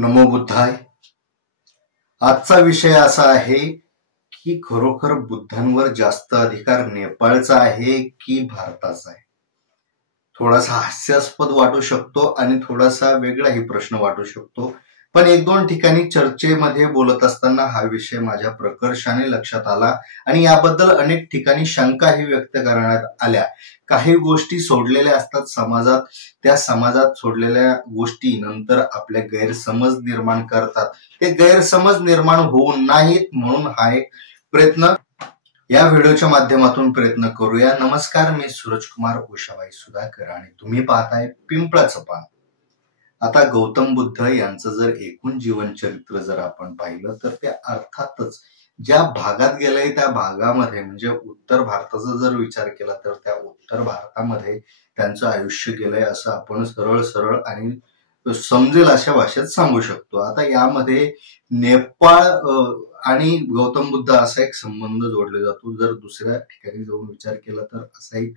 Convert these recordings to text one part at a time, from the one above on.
नमो बुद्धाय. आजचा विषय असा आहे की खरोखर बुद्धांवर जास्त अधिकार नेपाळचा आहे की भारताचा आहे. थोडासा हास्यास्पद वाटू शकतो आणि थोडासा वेगळाही प्रश्न वाटू शकतो, पण एक दोन ठिकाणी चर्चेमध्ये बोलत असताना हा विषय माझ्या प्रकर्षाने लक्षात आला आणि याबद्दल अनेक ठिकाणी शंकाही व्यक्त करण्यात आल्या. काही गोष्टी सोडलेल्या असतात समाजात, त्या समाजात सोडलेल्या गोष्टी नंतर आपले गैरसमज निर्माण करतात. ते गैरसमज निर्माण होऊ नाहीत म्हणून हा एक प्रयत्न या व्हिडिओच्या माध्यमातून प्रयत्न करूया. नमस्कार, मी सूरज कुमार उषाबाई सुधाकर आणि तुम्ही पाहताय पिंपळाचं पान. आता गौतम बुद्ध यांचं जर एकूण जीवन चरित्र जर आपण पाहिलं तर ते अर्थातच ज्या भागात गेलंय त्या भागामध्ये म्हणजे उत्तर भारताचा जर विचार केला तर त्या उत्तर भारतामध्ये त्यांचं आयुष्य गेलंय असं आपण सरळ सरळ आणि समजेल अशा भाषेत सांगू शकतो. आता यामध्ये नेपाळ आणि गौतम बुद्ध असा एक संबंध जोडला जातो. जर दुसऱ्या ठिकाणी जाऊन विचार केला तर असाही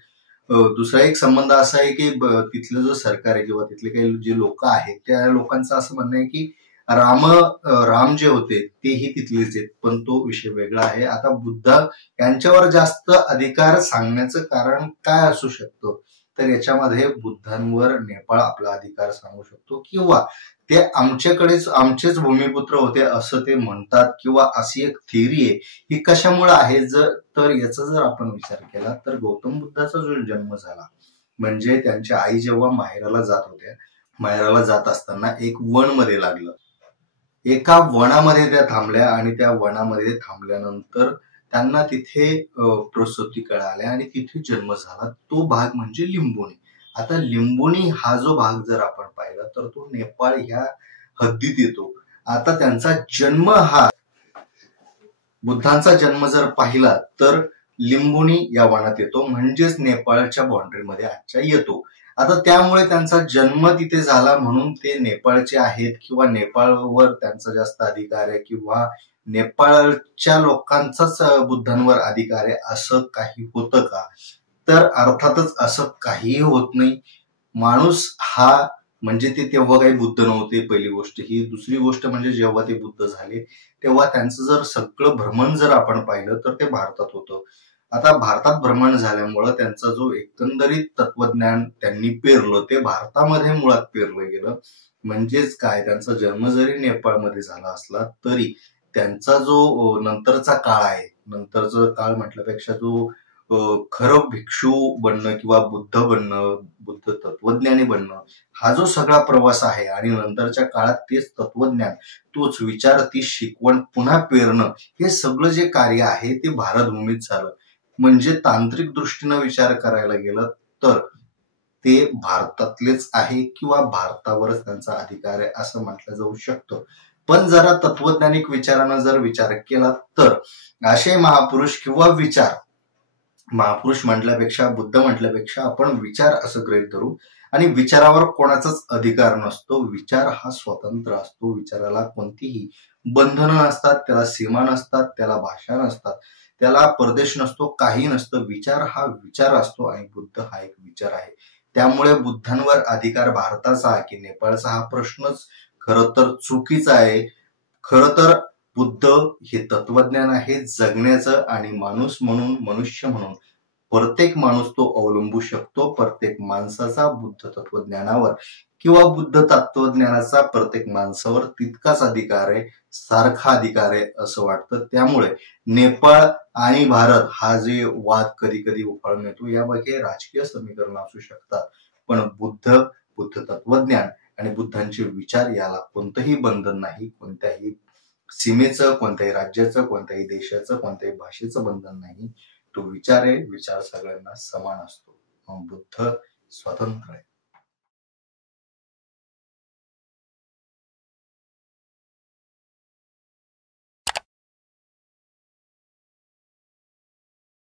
दुसरा एक संबंध असा आहे की तिथलं जो सरकार आहे किंवा तिथले काही जे लोक आहेत त्या लोकांचं असं म्हणणं आहे की राम जे होते तेही तिथलेच आहेत, पण तो विषय वेगळा आहे. आता बुद्ध यांच्यावर जास्त अधिकार सांगण्याचं कारण काय असू शकतं तर याच्यामध्ये बुद्धांवर नेपाळ आपला अधिकार सांगू शकतो किंवा ते आमचेच भूमिपुत्र होते असं ते म्हणतात किंवा अशी एक थिअरी आहे. ही कशामुळे आहे तर याचा जर आपण विचार केला तर गौतम बुद्धाचा जो जन्म झाला म्हणजे त्यांच्या आई जेव्हा माहेराला जात होत्या, माहेराला जात असताना एक वन मध्ये लागलं. एका वनामध्ये त्या थांबल्या आणि त्या वनामध्ये थांबल्यानंतर त्यांना तिथे प्रसूती कळाल्या आणि तिथे जन्म झाला. तो भाग म्हणजे लिंबोनी. आता लिंबोनी हा जो भाग जर आपण पाहिला तर तो नेपाळ ह्या हद्दीत येतो. आता त्यांचा जन्म हा बुद्धांचा जन्म जर पाहिला तर लिंबोनी या वनात येतो म्हणजेच नेपाळच्या बाउंड्रीमध्ये आजच्या येतो. आता त्यामुळे त्यांचा जन्म तिथे झाला म्हणून ते नेपाळचे आहेत किंवा नेपाळवर त्यांचा जास्त अधिकार आहे किंवा नेपाळच्या लोकांचाच बुद्धांवर अधिकार आहे असं काही होतं का तर अर्थातच असं काहीही होत नाही. माणूस हा म्हणजे ते तेव्हा काही बुद्ध नव्हते पहिली गोष्ट ही. दुसरी गोष्ट म्हणजे जेव्हा ते बुद्ध झाले तेव्हा त्यांचं जर सगळं भ्रमण जर आपण पाहिलं तर ते भारतात होतं. आता भारतात भ्रमण झाल्यामुळं त्यांचा जो एकंदरीत तत्वज्ञान त्यांनी पेरलं ते भारतामध्ये मुळात पेरलं गेलं. म्हणजेच काय, त्यांचा जन्म जरी नेपाळमध्ये झाला असला तरी त्यांचा जो नंतरचा काळ आहे, नंतरचा काळ म्हटल्यापेक्षा जो खरं भिक्षू बनणं किंवा बुद्ध बनणं, बुद्ध तत्वज्ञानी बनणं हा जो सगळा प्रवास आहे आणि नंतरच्या काळात तेच तत्वज्ञान, तोच विचार, ती शिकवण पुन्हा पेरणं हे सगळं जे कार्य आहे ते भारतभूमीत झालं. म्हणजे तांत्रिक दृष्टीनं विचार करायला गेलं तर ते भारतातलेच आहे किंवा भारतावरच त्यांचा अधिकार आहे असं म्हटलं जाऊ शकतं. पण जरा तत्वज्ञानिक विचारानं जर विचार केला तर असे महापुरुष किंवा विचार, महापुरुष म्हटल्यापेक्षा बुद्ध म्हटल्यापेक्षा आपण विचार असं गृहीत धरू आणि विचारावर कोणाचाच अधिकार नसतो. विचार हा स्वतंत्र असतो. विचाराला कोणतीही बंधनं नसतात, त्याला सीमा नसतात, त्याला भाषा नसतात, त्याला परदेश नसतो, काही नसतं. विचार हा विचार असतो आणि बुद्ध हा एक विचार आहे. त्यामुळे बुद्धांवर अधिकार भारताचा की नेपाळचा हा प्रश्नच खरं तर चुकीचा आहे. खरं तर बुद्ध हे तत्वज्ञान आहे जगण्याचं आणि माणूस म्हणून, मनुष्य म्हणून प्रत्येक माणूस तो अवलंबू शकतो. प्रत्येक माणसाचा बुद्ध तत्वज्ञानावर किंवा बुद्ध तत्वज्ञानाचा प्रत्येक माणसावर तितकाच अधिकार आहे, सारखा अधिकार आहे असं वाटतं. त्यामुळे नेपाळ आणि भारत हा जे वाद कधी कधी उफाळून येतो यामागे राजकीय समीकरण असू शकतात, पण बुद्ध तत्वज्ञान आणि बुद्धांचे विचार याला कोणतंही बंधन नाही. कोणत्याही सीमेचं, कोणत्याही राज्याचं, कोणत्याही देशाचं, कोणत्याही भाषेचं बंधन नाही. तो विचार आहे, विचार सगळ्यांना समान असतो. बुद्ध स्वतंत्र आहे.